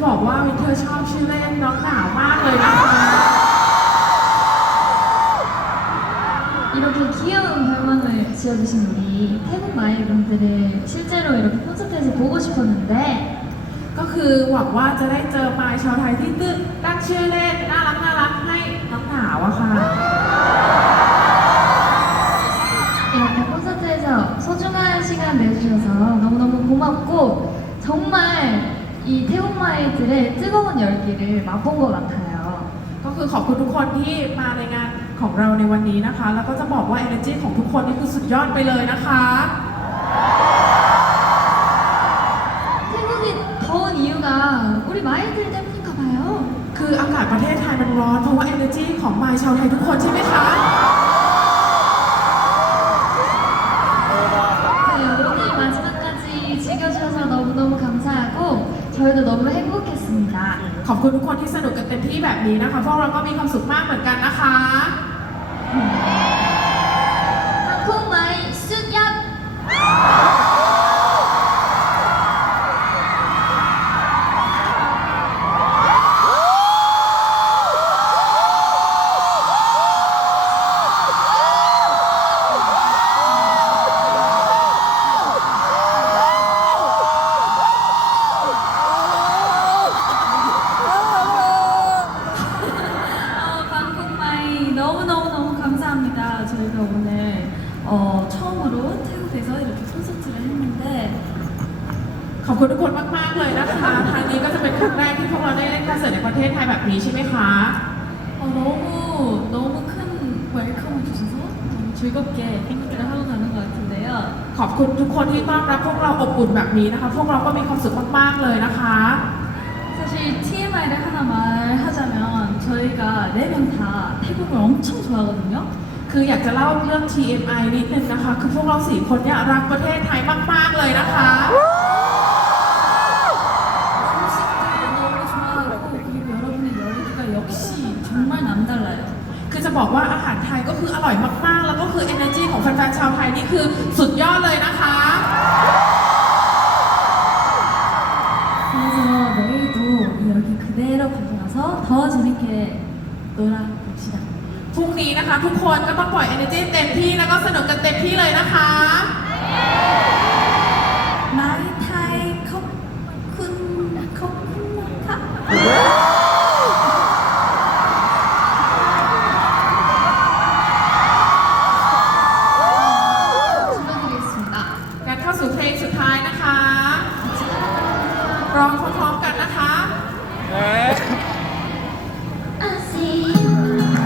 บอกว่าวิเธอชอบชื่อเล่นน้องหนาวมากเลยนะคะ 이렇게 귀여운 별명을 지어주신 우리 태국 마이 분들을 실제로 이렇게 콘서트에서 보고 싶었는데 ก็คือหวังว่าจะได้เจอปลายชาวไทยที่ตึ้งตั้งชื่อเล่นน่ารักน่ารักให้น้องหนาวอะค่ะ 이렇게 콘서트에서 소중한 시간 내주셔서 너무너무 고맙고 정말 이 태국 마이들의 뜨거운 열기를 맛본 것 같아요. ก็คือขอบคุณทุกคนที่มาในงานของเราในวันนี้นะคะ แล้วก็จะบอกว่า energy ของทุกคนนี่คือสุดยอดไปเลยนะคะ 태국이 더운 이유가 우리 마이들 때문인가 봐요. คืออากาศประเทศไทยมันร้อนเพราะว่า energy ของมายชาวไทยทุกคนใช่ไหมคะ 저희도 너무 행복했습니다. ขอบคุณทุกคนที่สนุกกันเต็มที่แบบนี้นะคะ พวกเราก็มีความสุขมากเหมือนกันนะคะ 너무너무너무 감사합니다. 저희가 오늘 어, 처음으로 태국에서 이렇게 콘서트를 했는데 ขอบคุณทุกคนมาก ๆ เลยนะคะ ทางนี้ก็จะเป็นครั้งแรกที่พวกเราได้เล่นคอนเสิร์ตในประเทศไทยแบบนี้ใช่ไหมคะ 어, 너무 너무 큰 웰컴을 주셔서 너무 즐겁게 팬미팅을 하고 가는 것 같은데요. ขอบคุณทุกคนที่ต้อนรับพวกเราอบอุ่นแบบนี้นะคะ พวกเราก็มีความสุขมาก ๆ เลยนะคะ 사실 TMI를 하나 말하자면 저희가 네 명 다 태국을 엄청 좋아하거든요. คืออยากจะเล่าเรื่อง TMI นิดนึงนะคะ คือพวกเราสี่คนเนี่ยรักประเทศไทยมาก ๆ เลยนะคะ 음식도 너무 좋아하고 그리고 여러분의 열기가 역시 정말 남달라요. คือจะบอกว่าอาหารไทยก็คืออร่อยมาก ๆ แล้วก็คือ energy ของแฟน ๆ ชาวไทยนี่คือสุดยอดเลยนะคะ 놀아 봅시 다. พรุ่งนี้นะคะ ทุกคนก็ต้องปล่อย energy เต็มที่แล้วก็สนุกกันเต็มที่เลยนะคะ 마이 타이 컵쿤 컵쿤 컵. การเข้าสู่เพลงสุดท้ายนะคะร้องพร้อมๆกัน